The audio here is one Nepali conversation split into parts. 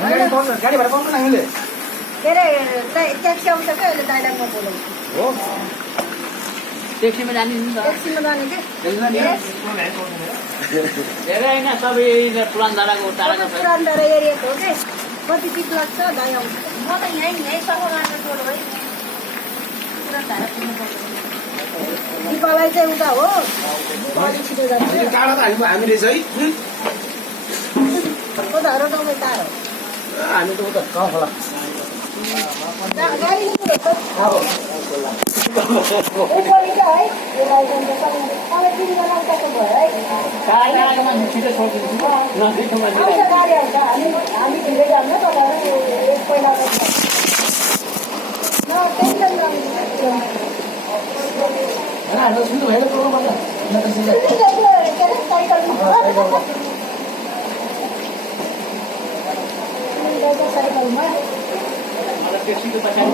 गाडी भाडा पाउँछ न हामीले के अरे ट्याक्सी आउँछ क्या अहिले डाइलगमा बोलाउँछु हो ट्याक्सीमा जाने नि त ट्याक्सीमा जाने धेरै होइन सबै पुरान धाराको टाढाको छ पुरानो डाँडा एरियाको हो कि कति टिप लाग्छ दाइ आउँछ म त यहीँ सफामार्ग टोल है पुरा धारा पुग्नुपर्छ दिपालाई चाहिँ उता हो दिपाली छिटो जान्छ टाढा त हामीले चाहिँ उताहरू तपाईँ टाढो हामी त उता गाउँ खोला गाडी लिनु त एकपल्ट है यो लाइसेन्स तपाईँ तिन बेला उताको भयो है टाढाको मान्छे छिटो छोडिदिन्छु नजिकको मान्छे आउँछ गाडी आउँछ हामी ढिलै जान्न तपाईँहरू एक पहिला टेन्सन गर्नु हाम्रो सुन्नु भएन प्रोग्राम भन्दा के अरे साइकलमा साइकलमा मलाई ट्याक्सीको पछाडि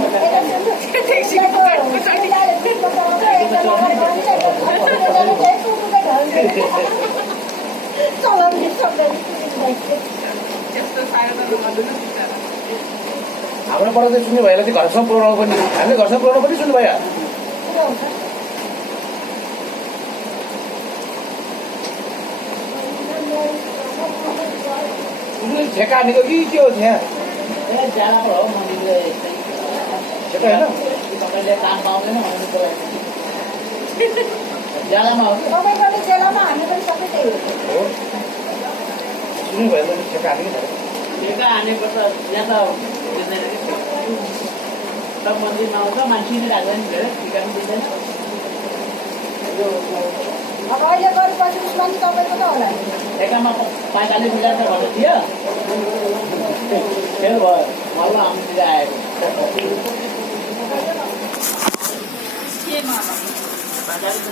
हाम्रोबाट चाहिँ सुन्नु भएन चाहिँ घरसम्म पुऱ्याउनु पनि हामीले घरसम्म पुऱ्याउनु पनि सुन्नु भयो ठेका हानेको कि के हो त्यहाँ ज्यालाको हो मन्दिरले ठेका होइन तपाईँले काम पाउँदैन भन्नु पऱ्यो ज्यालामा हो तपाईँ पनि जेलामा हामी पनि सबै त्यही हो हो सुन्नु भयो भने ठेका हानेको ठेका हानेको त यहाँ त सब मन्दिरमा आउँछ मान्छे नै राख्दैन धेरै ठिका पनि दिँदैन अब अहिले गरेपछि उसमा नि तपाईँको त होला ठेकामा 45,000 त भन्नु थियो फेल भयो मलाई हामीतिर आएको